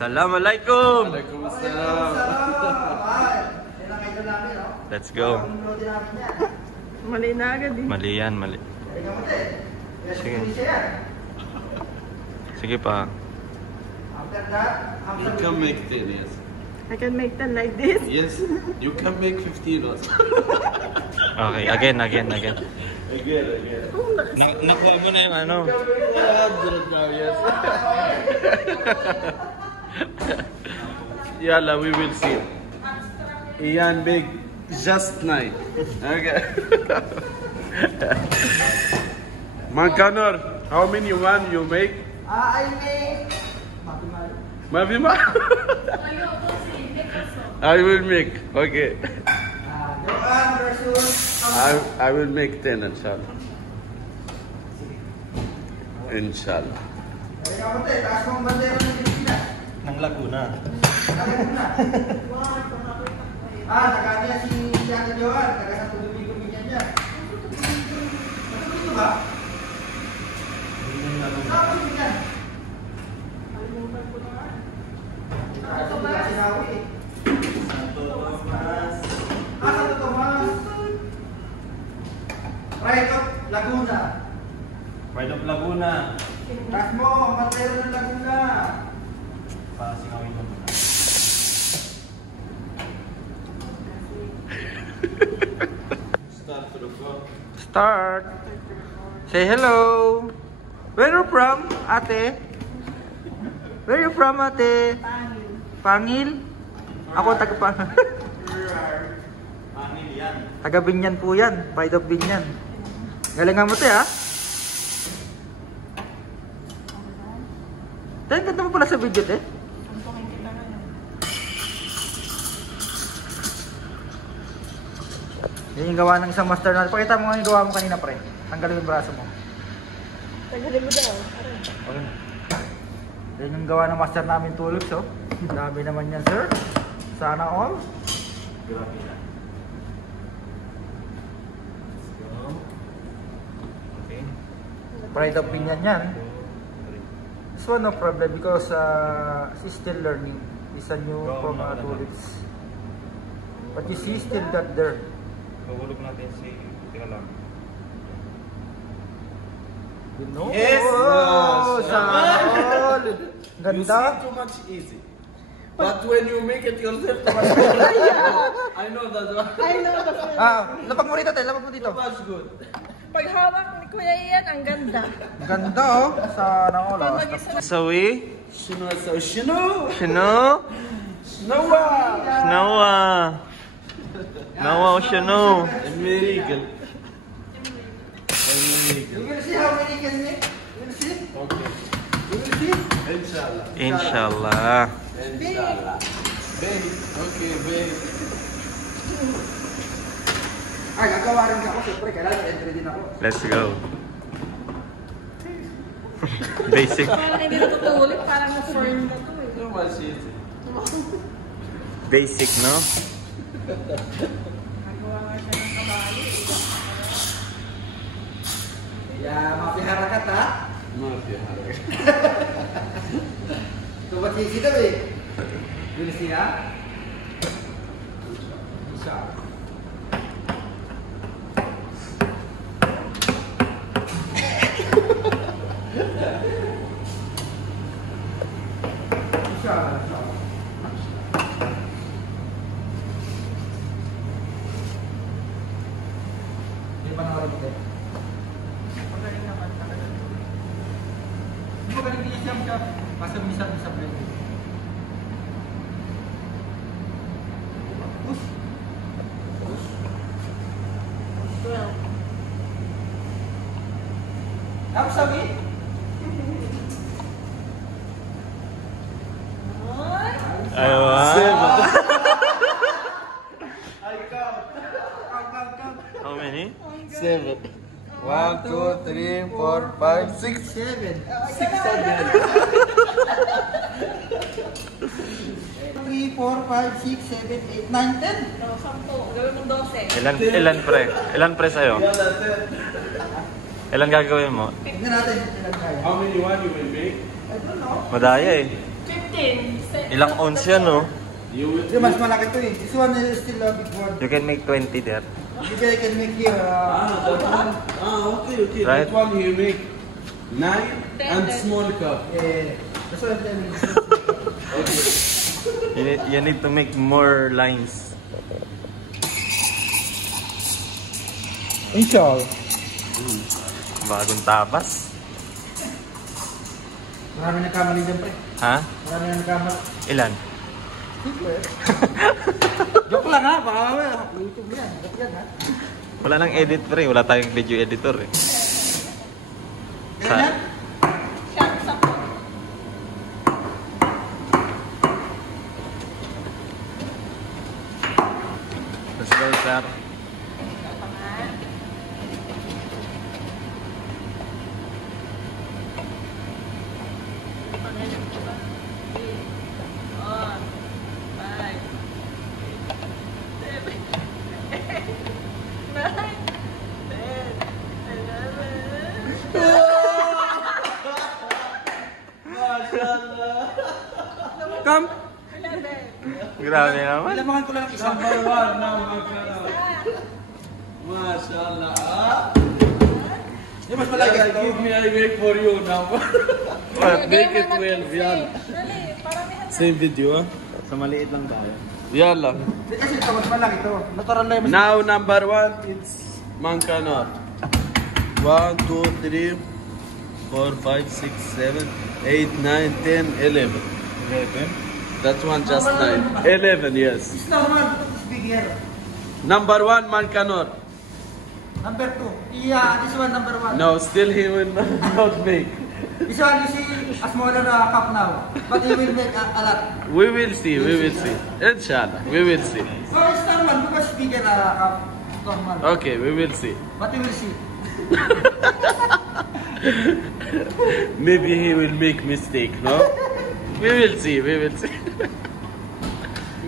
Assalamualaikum! Waalaikumsalam. Let's go. Mali na agad eh. Mali yan, mali. Sige. Sige pa. You can make 10, yes. I can make 10 like this. Yes, you can make 15 also. Okay, again. Again. Nakuha mo na yung ano. 100 now, yes. Yalla, we will see. Ian big, just night. Okay. Mankanor, how many one you make? I make. Mafima? I will make. Okay. Joan versus. I will make 10, inshallah. Inshallah. Taas mong bandera ng Pilipinas. Ng Laguna. Taga niya si Ate Joan. Taga sa tuloy-tuloy niya. Ito ba? Tapos yan. Ito ba sinawi eh. Santo Tomas. Pride of Laguna. Pride of Laguna. Taas mo, bandera ng Laguna. Para singawin mo muna. Start to the floor. Start. Say hello. Where you from, ate? Where you from, ate? Pangil. Ako taga Pangil. Pangil yan. Taga Binyan po yan. Pride of Binyan. Galingan mo, te, ha? Tayo, ganda mo pala sa video, te. Yan yung gawa ng isang master natin. Pakita mo nga yung gawa mo kanina, pre. Tanggalin yung braso mo. Tanggalin mo daw. Okay. Yan yung gawa ng master namin tulog, so. Dami naman yan, sir. Sana all. Okay. Pride of Binyan yan. This one no problem because she's still learning. It's a new from tourists. But you see, still got there. Pahulog natin si... Tira lang. You know? Yes! Oh, sana all. You Ganda. see too much easy. But when you make it yourself, too much I know that one. I know the feeling. Lapag mo rito, te. Lapag mo dito. Too much good. Pag hawak ni Kuya Ian, ang ganda. Ganda, oh. Sana all. Pag mag-isa na. So we... Shino. Shino? Shnoa. Shnoa. Shnoa o Shino? Miracle. You will see how many can make. You will see. Okay. You will see. Inshallah. Inshallah. Inshallah. Babe. Okay, babe. Ay, gagawa rin ako. Siyempre, kailangan entry din ako. Let's go. Basic. Parang hindi natutulog, parang na-form na to eh. Too much easy. Basic, no? Nagawa nga siya ng kabali. Ya, mapiharakat, ha? Mafia haraka. Tubat sisi daw eh. Bilis niya. Isa. Isa. Hindi pa nakarap eh. Magaling naman talaga. Hindi mo galing niya siya. Pasang-misap-misap rin. Push. Push. 12. Tapos sabi? Ayaw. How many? 7. 1, 2, 3, 4, 5, 6. 7. 3, 4, 5, 6, 7, 8, 9, 10. No, 10. Gawin mong 12. Ilan pre? Ilan pre sa'yo? Ilan gagawin mo? Tignan natin. Ilan kaya. How many one you will make? I don't know. Madaya eh. 15. 16. Ilang ounce yan, no? Hindi, mas malaki to eh. This one is still a big one. You can make 20 there. Maybe I can make here. That one? Okay. Right. That one you make 9 and small cup. Yeah. That's what I'm telling you. You need to make more lines. Inshallah. Bagong tapas. Marami nagkamali dyan, pre. Ha? Marami na nagkamali. Ilan? Joke lang ha, baka YouTube yan. Joke yan ha. Wala nang edit, pre. Wala tayong video editor, eh. Ganyan? Shots ako. Let's go, sir. Come. Grabe naman. Ilamakan ko lang ng isang. Number 1 now, Mashallah. Hindi, mas malaki Yalla, ito. give me, I make for you now. Make it 12, yalla. Dali, paramihan na. Same video, huh? Sa maliit lang tayo. Yalla. Hindi, kasi ito, mas malaki ito. Natural na yung Now number 1 it's Mankanor. 1, 2, 3, 4, 5, 6, 7, 8, 9, 10, 11. 11? That one just 9. 11, yes. It's normal. It's big here. Number 1 Mankanor. Number 2. Yeah, this one number 1. No, still he will not make. This one you see a smaller cup now. But he will make a lot. We will see. Inshallah, we will see. So it's normal because bigger cup. It's normal. Okay, we will see. But you will see. Maybe he will make mistake, no? We will see.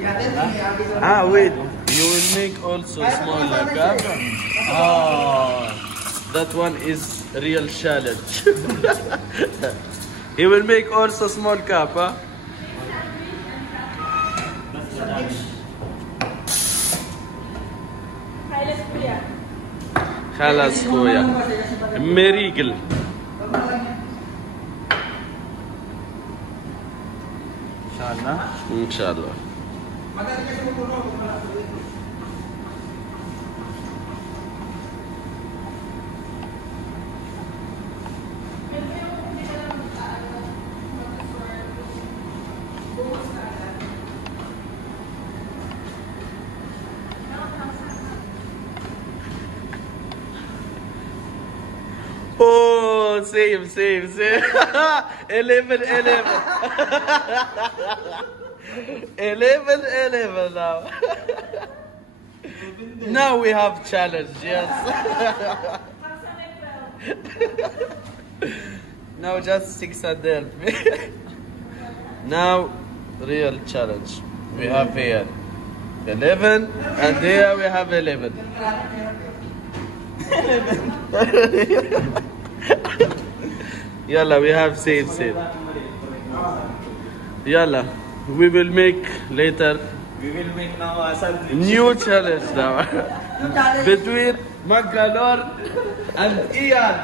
Yeah, then Wait. You will make also small like that. That one is real challenge. He will make also small cup, huh? Highlights ko yan. Khalas kuya. Miracle. Sana. Inshallah. Madali kasi matulog. Oh, same. 11. 11 now. Now we have challenge, yes. Now just 600. Now real challenge. We have here 11 and here we have 11. Yalla, we have same. Yalla, we will make later We will make now a sandwich. new challenge now between Mangalore and Ian.